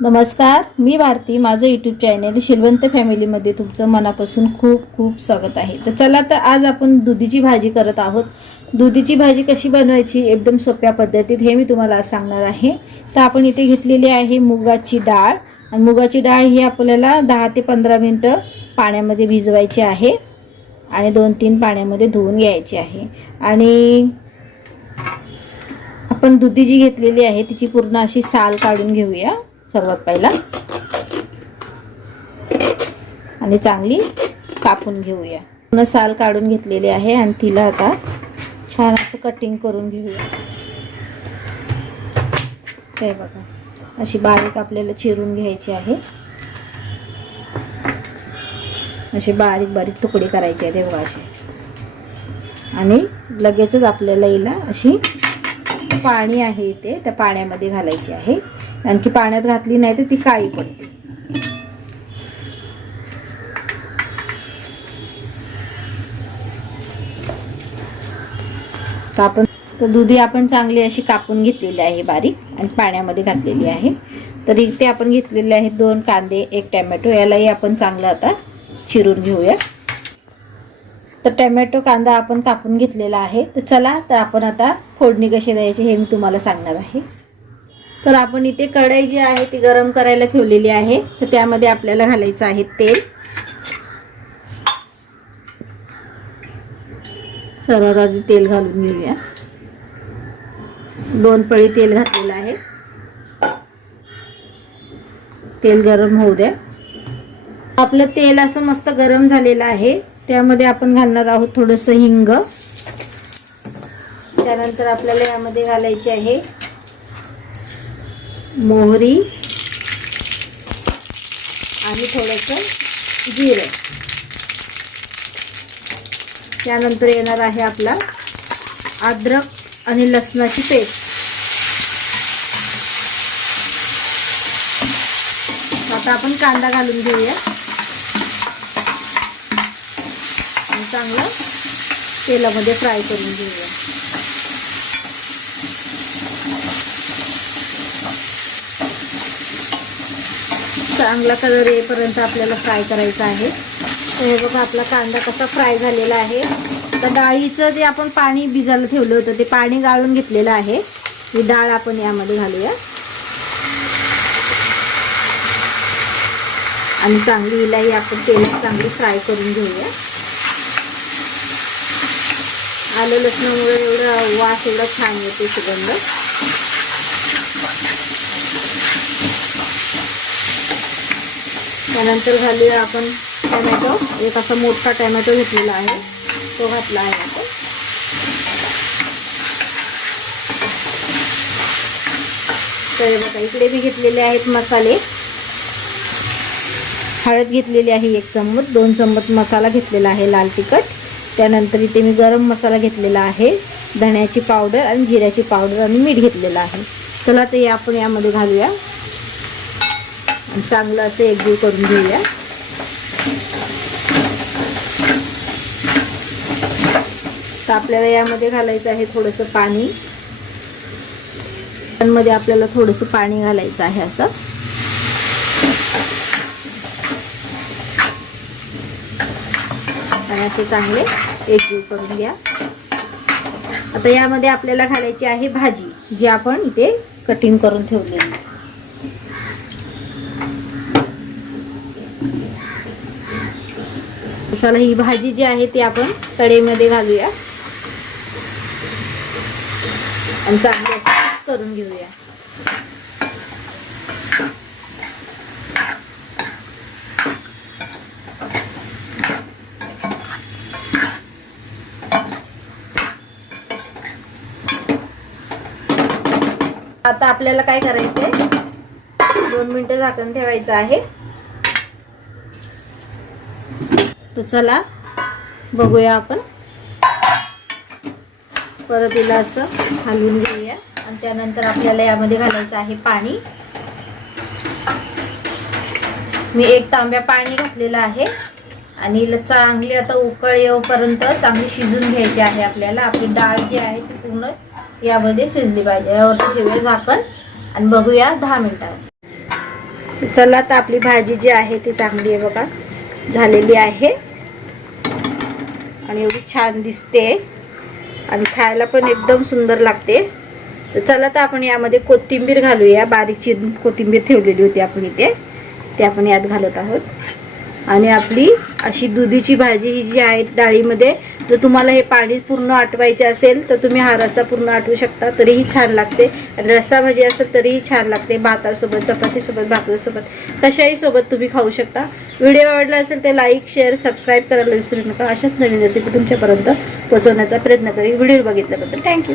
नमस्कार, मी भारती. माझं YouTube channel Shilwant फॅमिलीमध्ये तुमचं मनापासून खूप खूप स्वागत आहे. तर चला, तर आज आपण दुधीची भाजी करत आहोत. दुधीची भाजी कशी बनवायची एकदम सोप्या पद्धतीत हे मी तुम्हाला आज सांगणार आहे. तर आपण इथे घेतलेली आहे मुगाची डाळ, आणि मुगाची डाळ ही आपल्याला 10 ते 15 मिनिटं पाण्यामध्ये भिजवायची आहे आणि 2-3 पाण्यामध्ये धुवून घ्यायची आहे. आणि आपण दुधी जी घेतलेली आहे तिची पूर्ण अशी साल काढून घेऊया सर्वात पहिला, आणि चांगली कापून घेऊया. पूर्ण साल काढून घेतलेली आहे आणि तिला आता छान असं कटिंग करून घेऊया. हे बघा, अशी बारीक आपल्याला चिरून घ्यायची आहे. असे बारीक बारीक तुकडे करायचे आहेत बघा असे. आणि लगेचच आपल्याला हिला अशी पाणी आहे इथे त्या पाण्यामध्ये घालायची आहे. आणखी पाण्यात घातली नाही तर ती काळी पडते. तर दुधी आपण चांगली अशी कापून घेतलेली आहे बारीक आणि पाण्यामध्ये घातलेली आहे. तर इथे आपण घेतलेले आहेत 2 कांदे, 1 टोमॅटो. यालाही आपण चांगलं आता चिरून घेऊया. तर टोमॅटो कांदा आपण कापून घेतलेला आहे. तर चला, तर आपण आता फोडणी कशी द्यायची हे मी तुम्हाला सांगणार आहे. तर आपण इथे कढई जी आहे ती गरम करायला ठेवलेली आहे. तर त्यामध्ये आपल्याला घालायचं आहे तेल. सर्वात आधी तेल घालून घेऊया. 2 पळी तेल घातलेलं आहे. तेल गरम होऊ द्या. आपलं तेल असं मस्त गरम झालेलं आहे. त्यामध्ये आपण घालणार आहोत थोडंसं हिंग. त्यानंतर आपल्याला यामध्ये घालायचे आहे मोहरी आणि थोडंसं जिरे. त्यानंतर येणार आहे आपला अद्रक आणि लसणाची पेस्ट. आता आपण कांदा घालून घेऊया आणि चांगलं तेलामध्ये फ्राय करून घेऊया. चांगला कलर येईपर्यंत आपल्याला फ्राय करायचा आहे. तर हे बघा, आपला कांदा कसा फ्राय झालेला आहे. तर डाळीचं जे आपण पाणी भिजायला ठेवलं होतं ते पाणी गाळून घेतलेलं आहे. ही डाळ आपण यामध्ये घालूया आणि चांगली हिलाही आपण तेलात चांगली फ्राय करून घेऊया. आलं लसणामुळे एवढा वास एवढा छान येते, सुगंध. त्यानंतर घालूया आपण टोमॅटो. एक असा मोठा टोमॅटो घेतलेला आहे, तो घातला आहे आपण. तर बघा, इकडे मी घेतलेले आहेत मसाले. हळद घेतलेली आहे 1 चम्मच, 2 चम्मच मसाला घेतलेला आहे लाल तिखट. त्यानंतर इथे मी गरम मसाला घेतलेला आहे, धण्याची पावडर आणि जिऱ्याची पावडर आणि मीठ घेतलेलं आहे. चला, ते आपण यामध्ये घालूया आणि चांगलं असं एकजीव करून घेऊया. तर आपल्याला यामध्ये घालायचं आहे थोडंसं पाणी. मध्ये आपल्याला थोडंसं पाणी घालायचं आहे असं. आणि असे चांगले एकजीव करून घ्या. आता यामध्ये आपल्याला घालायची आहे भाजी, जी आपण इथे कटिंग करून ठेवलेली. चला, ही भाजी जी आहे ती आपण कढईमध्ये घालूया आणि चांगली अशी मिक्स करून घेऊया. आता आपल्याला काय करायचंय, 2 मिनिटं झाकण ठेवायचं आहे. तर चला बघूया, आपण परत तिला असं हलवून घेऊया. आणि त्यानंतर आपल्याला यामध्ये घालायचं आहे पाणी. मी 1 तांब्या पाणी घातलेलं आहे आणि हिला चांगली आता उकळ येऊपर्यंत चांगली शिजून घ्यायची आहे आपल्याला. आपली डाळ जी आहे ती पूर्ण यामध्ये शिजली पाहिजे. यावरती ठेवूया झाकण आणि बघूया 10 मिनिटात. चला आता आपली भाजी जी आहे ती चांगली आहे बघा, झालेली आहे आणि एवढी छान दिसते आणि खायला पण एकदम सुंदर लागते. तर चला तर आपण यामध्ये कोथिंबीर घालूया. बारीक चिरून कोथिंबीर ठेवलेली होती आपण इथे, ते आपण यात घालत आहोत. आणि आपली अशी दुधीची भाजी ही जी आहे डाळीमध्ये, जर तुम्हाला हे पाणी पूर्ण आटवायचे असेल तर तुम्ही हा रस्सा पूर्ण आटवू शकता, तरीही छान लागते. रस्सा भाजी असेल तरीही छान लागते. भातासोबत, चपातीसोबत, भाकरीसोबत, कशाही सोबत तुम्ही खाऊ शकता. व्हिडिओ आवडला असेल तर लाईक, शेअर, सबस्क्राईब करायला विसरू नका. अशाच नवीन रेसिपी तुमच्यापर्यंत पोहोचवण्याचा प्रयत्न करेन. व्हिडिओ बघितल्याबद्दल थँक्यू.